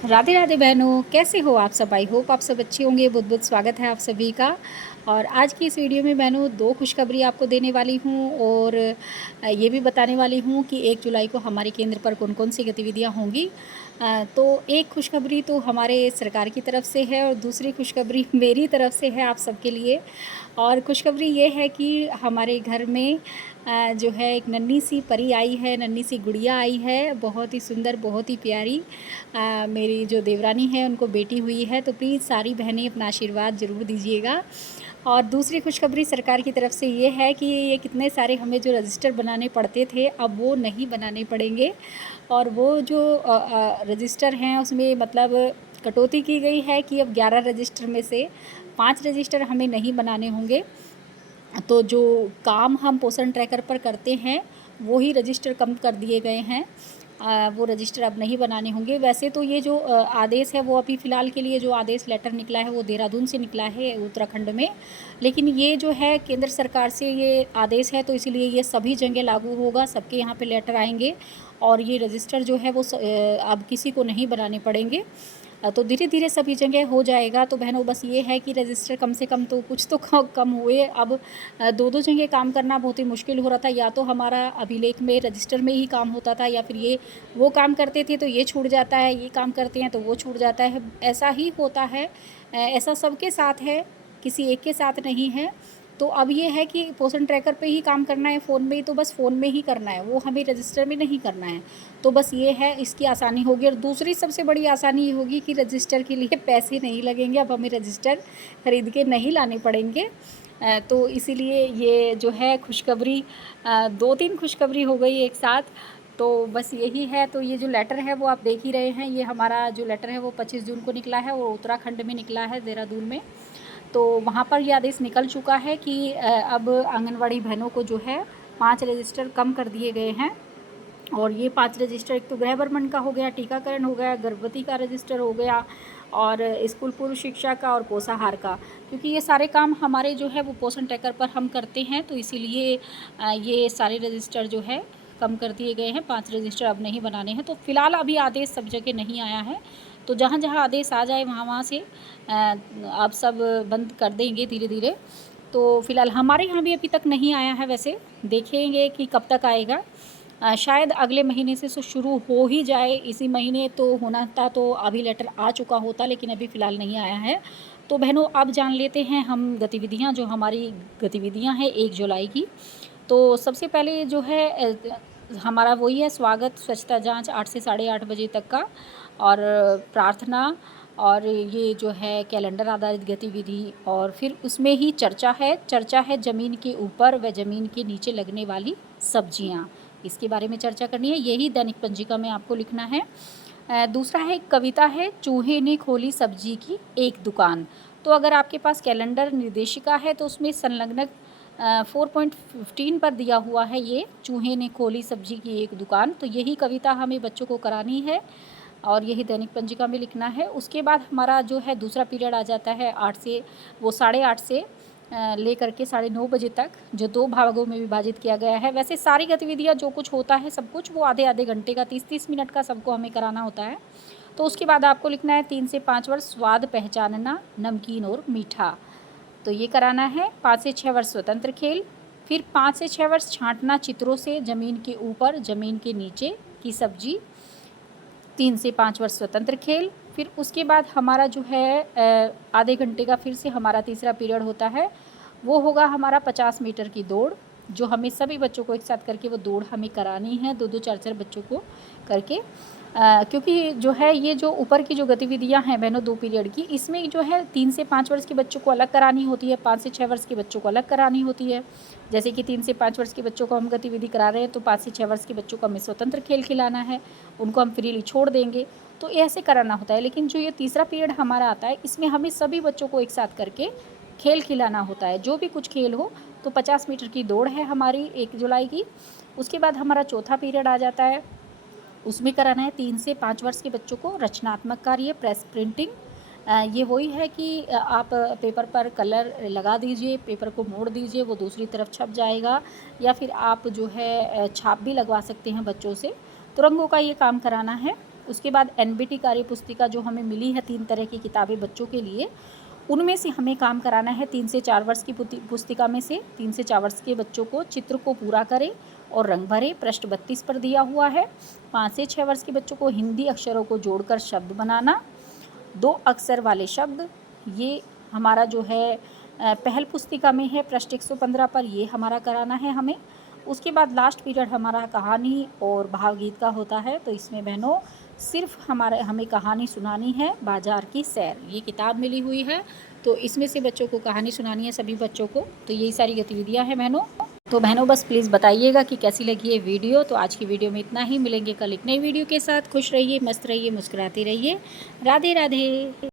राधे राधे बहनों, कैसे हो आप सब। आई होप आप सब अच्छे होंगे। बहुत बहुत स्वागत है आप सभी का। और आज की इस वीडियो में बहनों दो खुशखबरी आपको देने वाली हूँ और ये भी बताने वाली हूँ कि 1 जुलाई को हमारे केंद्र पर कौन कौन सी गतिविधियाँ होंगी। तो एक खुशखबरी तो हमारे सरकार की तरफ से है और दूसरी खुशखबरी मेरी तरफ से है आप सबके लिए। और खुशखबरी ये है कि हमारे घर में जो है एक नन्ही सी परी आई है, नन्ही सी गुड़िया आई है, बहुत ही सुंदर, बहुत ही प्यारी। मेरी जो देवरानी है उनको बेटी हुई है, तो प्लीज़ सारी बहनें अपना आशीर्वाद ज़रूर दीजिएगा। और दूसरी खुशखबरी सरकार की तरफ से ये है कि ये कितने सारे हमें जो रजिस्टर बनाने पड़ते थे अब वो नहीं बनाने पड़ेंगे। और वो जो रजिस्टर हैं उसमें मतलब कटौती की गई है कि अब 11 रजिस्टर में से 5 रजिस्टर हमें नहीं बनाने होंगे। तो जो काम हम पोषण ट्रैकर पर करते हैं वो ही रजिस्टर कम कर दिए गए हैं। वो रजिस्टर अब नहीं बनाने होंगे। वैसे तो ये जो आदेश है वो अभी फ़िलहाल के लिए जो आदेश लेटर निकला है वो देहरादून से निकला है, उत्तराखंड में। लेकिन ये जो है केंद्र सरकार से ये आदेश है, तो इसीलिए ये सभी जगह लागू होगा, सबके यहाँ पे लेटर आएंगे और ये रजिस्टर जो है वो अब किसी को नहीं बनाने पड़ेंगे। तो धीरे धीरे सभी जगह हो जाएगा। तो बहनों बस ये है कि रजिस्टर कम से कम तो कुछ तो कम हुए। अब दो दो जगह काम करना बहुत ही मुश्किल हो रहा था। या तो हमारा अभिलेख में रजिस्टर में ही काम होता था, या फिर ये वो काम करते थे तो ये छूट जाता है, ये काम करते हैं तो वो छूट जाता है। ऐसा ही होता है, ऐसा सबके साथ है, किसी एक के साथ नहीं है। तो अब ये है कि पोषण ट्रैकर पे ही काम करना है, फ़ोन में ही, तो बस फ़ोन में ही करना है, वो हमें रजिस्टर में नहीं करना है। तो बस ये है, इसकी आसानी होगी। और दूसरी सबसे बड़ी आसानी ये होगी कि रजिस्टर के लिए पैसे नहीं लगेंगे, अब हमें रजिस्टर ख़रीद के नहीं लाने पड़ेंगे। तो इसीलिए ये जो है खुशखबरी 2-3 खुशखबरी हो गई एक साथ। तो बस यही है। तो ये जो लेटर है वो आप देख ही रहे हैं। ये हमारा जो लेटर है वो 25 जून को निकला है और उत्तराखंड में निकला है, देहरादून में। तो वहाँ पर ये आदेश निकल चुका है कि अब आंगनवाड़ी बहनों को जो है 5 रजिस्टर कम कर दिए गए हैं। और ये 5 रजिस्टर, एक तो गृह भ्रमण का हो गया, टीकाकरण हो गया, गर्भवती का रजिस्टर हो गया और स्कूल पूर्व शिक्षा का और पोषाहार का। क्योंकि ये सारे काम हमारे जो है वो पोषण ट्रैकर पर हम करते हैं, तो इसीलिए ये सारे रजिस्टर जो है कम कर दिए गए हैं। 5 रजिस्टर अब नहीं बनाने हैं। तो फ़िलहाल अभी आदेश सब जगह नहीं आया है, तो जहाँ जहाँ आदेश आ जाए वहाँ वहाँ से आप सब बंद कर देंगे धीरे धीरे। तो फ़िलहाल हमारे यहाँ भी अभी तक नहीं आया है, वैसे देखेंगे कि कब तक आएगा। शायद अगले महीने से शुरू हो ही जाए। इसी महीने तो होना था, तो अभी लेटर आ चुका होता, लेकिन अभी फ़िलहाल नहीं आया है। तो बहनों अब जान लेते हैं हम गतिविधियाँ, जो हमारी गतिविधियाँ हैं 1 जुलाई की। तो सबसे पहले जो है हमारा वही है स्वागत, स्वच्छता जांच 8 से साढ़े 8 बजे तक का, और प्रार्थना, और ये जो है कैलेंडर आधारित गतिविधि, और फिर उसमें ही चर्चा है ज़मीन के ऊपर व ज़मीन के नीचे लगने वाली सब्जियां, इसके बारे में चर्चा करनी है। यही दैनिक पंजिका में आपको लिखना है। दूसरा है कविता है, चूहे ने खोली सब्जी की एक दुकान। तो अगर आपके पास कैलेंडर निर्देशिका है तो उसमें संलग्न 4.15 पर दिया हुआ है ये, चूहे ने खोली सब्जी की एक दुकान। तो यही कविता हमें बच्चों को करानी है और यही दैनिक पंजिका में लिखना है। उसके बाद हमारा जो है दूसरा पीरियड आ जाता है 8 से, वो 8:30 से लेकर के 9:30 बजे तक, जो 2 भागों में विभाजित किया गया है। वैसे सारी गतिविधियाँ जो कुछ होता है सब कुछ वो आधे आधे घंटे का, 30-30 मिनट का सबको हमें कराना होता है। तो उसके बाद आपको लिखना है 3 से 5 वर्ष स्वाद पहचानना, नमकीन और मीठा, तो ये कराना है। 5 से 6 वर्ष स्वतंत्र खेल, फिर 5 से 6 वर्ष छांटना चित्रों से ज़मीन के ऊपर ज़मीन के नीचे की सब्जी, 3 से 5 वर्ष स्वतंत्र खेल। फिर उसके बाद हमारा जो है आधे घंटे का फिर से हमारा तीसरा पीरियड होता है, वो होगा हमारा 50 मीटर की दौड़, जो हमें सभी बच्चों को एक साथ करके वो दौड़ हमें करानी है, 2-2 4-4 बच्चों को करके। क्योंकि जो है ये जो ऊपर की जो गतिविधियां हैं बहनों 2 पीरियड की, इसमें जो है 3 से 5 वर्ष के बच्चों को अलग करानी होती है, 5 से 6 वर्ष के बच्चों को अलग करानी होती है। जैसे कि 3 से 5 वर्ष के बच्चों को हम गतिविधि करा रहे हैं, तो 5 से 6 वर्ष के बच्चों को हमें स्वतंत्र खेल खिलाना है, उनको हम फ्रीली छोड़ देंगे, तो ऐसे कराना होता है। लेकिन जो ये तीसरा पीरियड हमारा आता है, इसमें हमें सभी बच्चों को एक साथ करके खेल खिलाना होता है, जो भी कुछ खेल हो। तो 50 मीटर की दौड़ है हमारी 1 जुलाई की। उसके बाद हमारा चौथा पीरियड आ जाता है, उसमें कराना है 3 से 5 वर्ष के बच्चों को रचनात्मक कार्य, प्रेस प्रिंटिंग। ये वही है कि आप पेपर पर कलर लगा दीजिए, पेपर को मोड़ दीजिए, वो दूसरी तरफ छप जाएगा, या फिर आप जो है छाप भी लगवा सकते हैं बच्चों से। तो रंगों का ये काम कराना है। उसके बाद एनबीटी कार्य पुस्तिका जो हमें मिली है 3 तरह की किताबें बच्चों के लिए, उनमें से हमें काम कराना है 3 से 4 वर्ष की पुस्तिका में से 3 से 4 वर्ष के बच्चों को चित्र को पूरा करें और रंग भरे। पृष्ठ 32 पर दिया हुआ है। 5 से 6 वर्ष के बच्चों को हिंदी अक्षरों को जोड़कर शब्द बनाना, 2 अक्षर वाले शब्द, ये हमारा जो है पहल पुस्तिका में है पृष्ठ 115 पर, ये हमारा कराना है हमें। उसके बाद लास्ट पीरियड हमारा कहानी और भावगीत का होता है। तो इसमें बहनों सिर्फ हमें कहानी सुनानी है, बाजार की सैर, ये किताब मिली हुई है। तो इसमें से बच्चों को कहानी सुनानी है सभी बच्चों को। तो यही सारी गतिविधियां हैं बहनों। तो बहनों बस प्लीज़ बताइएगा कि कैसी लगी ये वीडियो। तो आज की वीडियो में इतना ही, मिलेंगे कल एक नई वीडियो के साथ। खुश रहिए, मस्त रहिए, मुस्कुराते रहिए। राधे राधे।